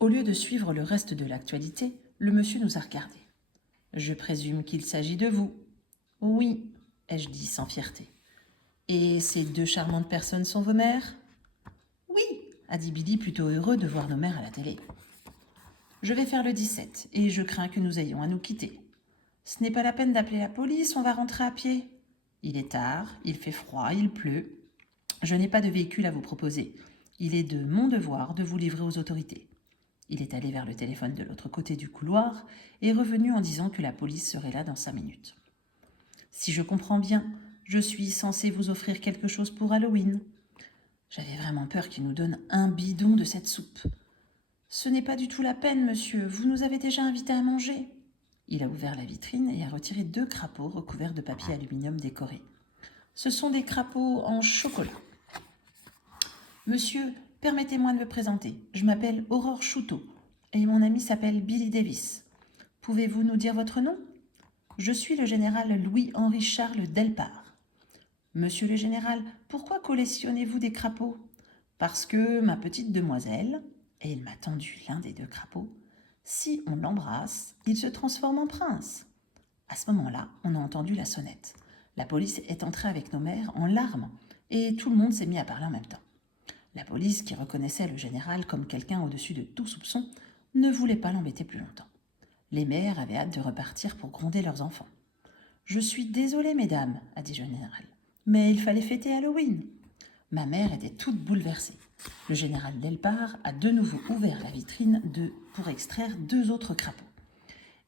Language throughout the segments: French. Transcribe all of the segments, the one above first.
Au lieu de suivre le reste de l'actualité, le monsieur nous a regardés. « Je présume qu'il s'agit de vous. »« Oui, » ai-je dit sans fierté. « Et ces deux charmantes personnes sont vos mères ?»« Oui, » a dit Billy, plutôt heureux de voir nos mères à la télé. « Je vais faire le 17 et je crains que nous ayons à nous quitter. Ce n'est pas la peine d'appeler la police, on va rentrer à pied. Il est tard, il fait froid, il pleut. Je n'ai pas de véhicule à vous proposer. Il est de mon devoir de vous livrer aux autorités. » Il est allé vers le téléphone de l'autre côté du couloir et est revenu en disant que la police serait là dans 5 minutes. « Si je comprends bien, je suis censée vous offrir quelque chose pour Halloween. » J'avais vraiment peur qu'il nous donne un bidon de cette soupe. « Ce n'est pas du tout la peine, monsieur, vous nous avez déjà invités à manger. » Il a ouvert la vitrine et a retiré 2 crapauds recouverts de papier aluminium décoré. Ce sont des crapauds en chocolat. « Monsieur, permettez-moi de me présenter. Je m'appelle Aurore Chouteau et mon ami s'appelle Billy Davis. Pouvez-vous nous dire votre nom ? Je suis le général Louis-Henri Charles Delpart. »« Monsieur le général, pourquoi collectionnez-vous des crapauds ? » ?»« Parce que ma petite demoiselle, et il m'a tendu l'un des 2 crapauds, si on l'embrasse, il se transforme en prince. » À ce moment-là, on a entendu la sonnette. La police est entrée avec nos mères en larmes et tout le monde s'est mis à parler en même temps. La police, qui reconnaissait le général comme quelqu'un au-dessus de tout soupçon, ne voulait pas l'embêter plus longtemps. Les mères avaient hâte de repartir pour gronder leurs enfants. « Je suis désolée, mesdames, » a dit le général, « mais il fallait fêter Halloween. » Ma mère était toute bouleversée. Le général Delpart a de nouveau ouvert la vitrine pour extraire 2 autres crapauds.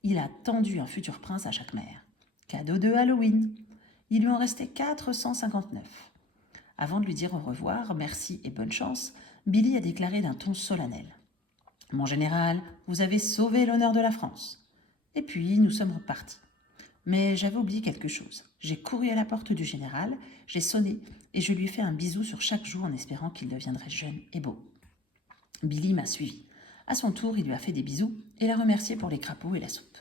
Il a tendu un futur prince à chaque mère. Cadeau de Halloween. Il lui en restait 459. Avant de lui dire au revoir, merci et bonne chance, Billy a déclaré d'un ton solennel. « Mon général, vous avez sauvé l'honneur de la France. » Et puis, nous sommes repartis. Mais j'avais oublié quelque chose. J'ai couru à la porte du général, j'ai sonné et je lui ai fait un bisou sur chaque joue en espérant qu'il deviendrait jeune et beau. Billy m'a suivi. À son tour, il lui a fait des bisous et l'a remercié pour les crapauds et la soupe.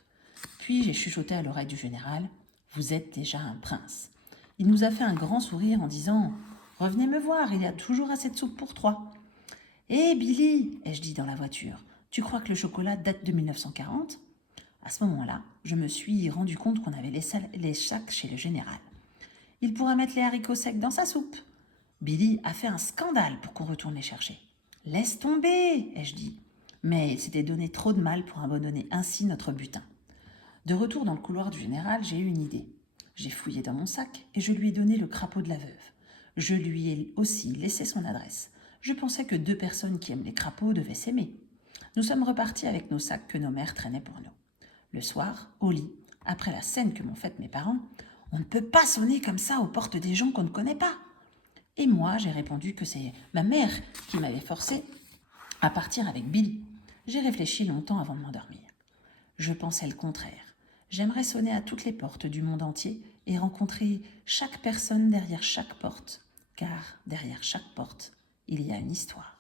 Puis j'ai chuchoté à l'oreille du général « Vous êtes déjà un prince. » Il nous a fait un grand sourire en disant « Revenez me voir, il y a toujours assez de soupe pour 3. »« Hé Billy, ai-je dit dans la voiture, tu crois que le chocolat date de 1940 ?» À ce moment-là, je me suis rendu compte qu'on avait les sacs chez le général. « Il pourra mettre les haricots secs dans sa soupe. » Billy a fait un scandale pour qu'on retourne les chercher. « Laisse tomber, ai-je dit. » Mais il s'était donné trop de mal pour abandonner ainsi notre butin. De retour dans le couloir du général, j'ai eu une idée. J'ai fouillé dans mon sac et je lui ai donné le crapaud de la veuve. Je lui ai aussi laissé son adresse. Je pensais que 2 personnes qui aiment les crapauds devaient s'aimer. Nous sommes repartis avec nos sacs que nos mères traînaient pour nous. Le soir, au lit, après la scène que m'ont faite mes parents, on ne peut pas sonner comme ça aux portes des gens qu'on ne connaît pas. Et moi, j'ai répondu que c'est ma mère qui m'avait forcé à partir avec Billy. J'ai réfléchi longtemps avant de m'endormir. Je pensais le contraire. J'aimerais sonner à toutes les portes du monde entier et rencontrer chaque personne derrière chaque porte, car derrière chaque porte, il y a une histoire.